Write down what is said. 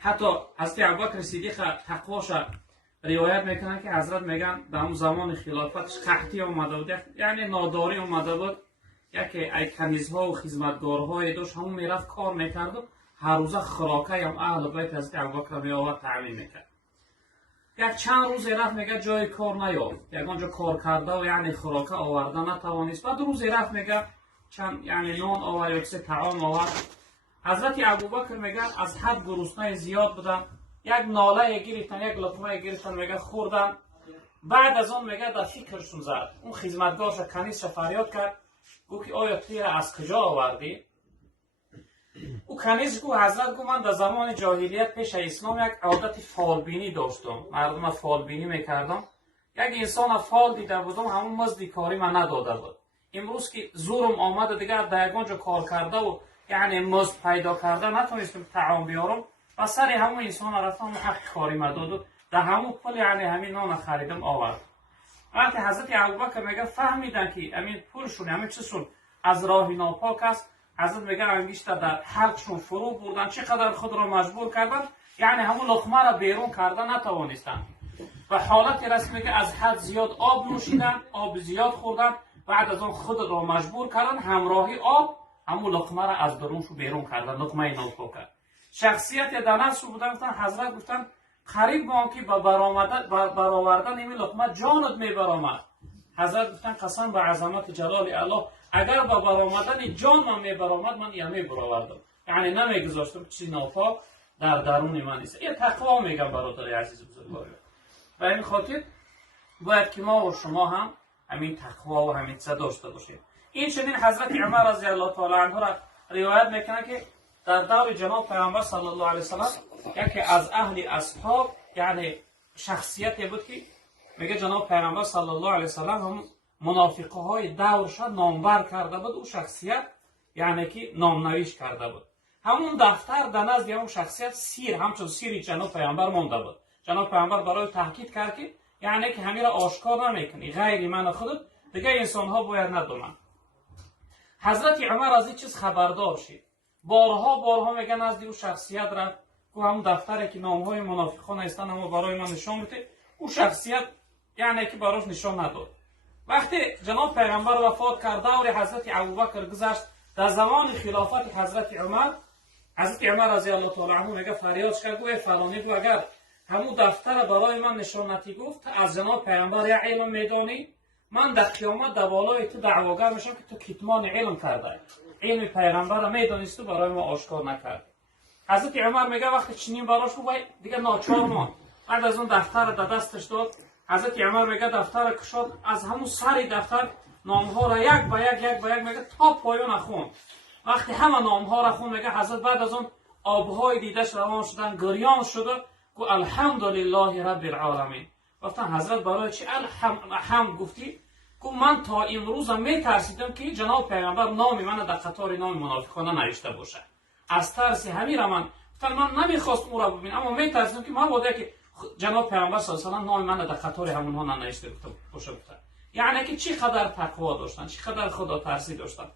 حتی حضرت ابوبکر صدیق تقواش روایت میکنن که حضرت میگن در اون زمان خلافتش قحطی اومده بود، یعنی ناداری اومده بود، یکی ای کنیزها و خدمتگارهای داشت همون میرفت کار میکرد و هر روزه خوراکه هم اهل بیت حضرت ابوبکر میآورد تعمین میکرد. یک چند روز رفت میگه جای کار نیافت، یگانجا کار کرده و یعنی خوراکه آورده نتوانست. بعد روز رفت میگه چند یعنی نان آورد یا کسی طعام آورد. حضرت ابوبکر میگه از حد گرسنه زیاد بودم، یک ناله گرفتن، یک لقمه گرفتن میگه خوردن. بعد از اون میگه در فکرشون زد، اون خدمتگارش کنیزش فریاد کرد، گفت که آیا توی از کجا آوردی؟ او کنیز گفت حضرت گفت من در زمان جاهلیت پیش اسلام یک عادت فالبینی داشتم، مردم فالبینی میکردم، یک انسان فال دیده بودم همون مزد کاری من نداده بود. امروز که زورم آمده دیگر در یگانجا کار کرده و یعنی مزد پیدا کرده نتونستم طعام بیارم و سر همون انسان رفتم حق کاری مداد و در همون پول یعنی همین نان خریدم آورد. وقتی حضرت ابوبکر میگه فهمیدن که همین پولشون همین چیزشون از راه ناپاک است، حضرت میگه انگشت در حلقشون فرو بردن، چقدر خود را مجبور کردن یعنی همون لقمه را بیرون کردن نتوانستن و حالت رسمی که از حد زیاد آب نوشیدن، آب زیاد خوردن، بعد از اون خود را مجبور کردن همراهی آب همون لقمه را از درونشو بیرون کردن، لقمه ناپاک. شخصیت دانش بودن، گفتن حضرت گفتن قریب با آنکه به برآوردن این لقمه جانت میبرآمد. حضرت گفتن قسم به عظمت جلال الله اگر به برآمدن جان من میبرآمد من یمی برآوردم، یعنی نمیگذاشتم چیزی ناپاک در درون من نیست. این تقوا میگم برادر عزیز بزرگواران. و این خاطر باید که ما و شما هم همین تقوا و همین چیزا داشته باشیم. این چنین حضرت عمر رضی الله تعالی عنه را روایت میکنه که در دور جناب پیامبر صلی الله علیه و سلم یکی از اهل اصحاب یعنی شخصیتی بود که میگه جناب پیامبر صلی الله علیه و سلم هم منافقه های دورش نامبر کرده بود. او شخصیت یعنی که نامنویش کرده بود. همون دفتر در نزد اون شخصیت سیر همچون سیری جناب پیامبر مونده بود. جناب پیامبر برای تاکید کرد که یعنی که همین را آشکار نمیکنی، غیر من خودت دیگه انسان ها باید ندونن. حضرت عمر از این چیز خبردار شد، بارها میگن نزد او شخصیت رفت که همون دفتری که نام های منافقان هستن اما برای من نشان میده، او شخصیت یعنی که براش نشان نداد. وقتی جناب پیغمبر وفات کرد دور حضرت ابوبکر گذشت، در زمان خلافت حضرت عمر رضی الله تعالی عنه میگه فریاد کرد گفت فلانی تو اگر همون دفتر برای من نشان ندی گفت از جناب پیغمبر یا علم میدانی، من در قیامت در بالای تو دعواگر میشم که تو کتمان علم کرده، علم پیغمبر را میدانست و برای ما آشکار نکرد. حضرت عمر میگه وقتی چنین براش گفت دیگه ناچار ماند، بعد از اون دفتر در دستش داد. حضرت عمر میگه دفتر کشاد، از همون سر دفتر نامها را یک به یک میگه تا پایان خوند. وقتی همه نامها را خوند میگه حضرت بعد از اون آبهای دیدش روان شدن، گریان شده که الحمدلله رب العالمین. گفتن حضرت برای چی الحمد گفتی؟ که من تا امروز میترسیدم که جناب پیغمبر نام من در قطار نام منافقان ننوشته باشه. از ترس همین را من گفتن من نمیخواستم او را ببینم، اما میترسیدم که من بوده که جناب پیغمبر صلی الله علیه و سلم نام من در قطار همونها ننوشته باشه. یعنی که چقدر تقوا داشتن، چقدر خدا ترسی داشتن.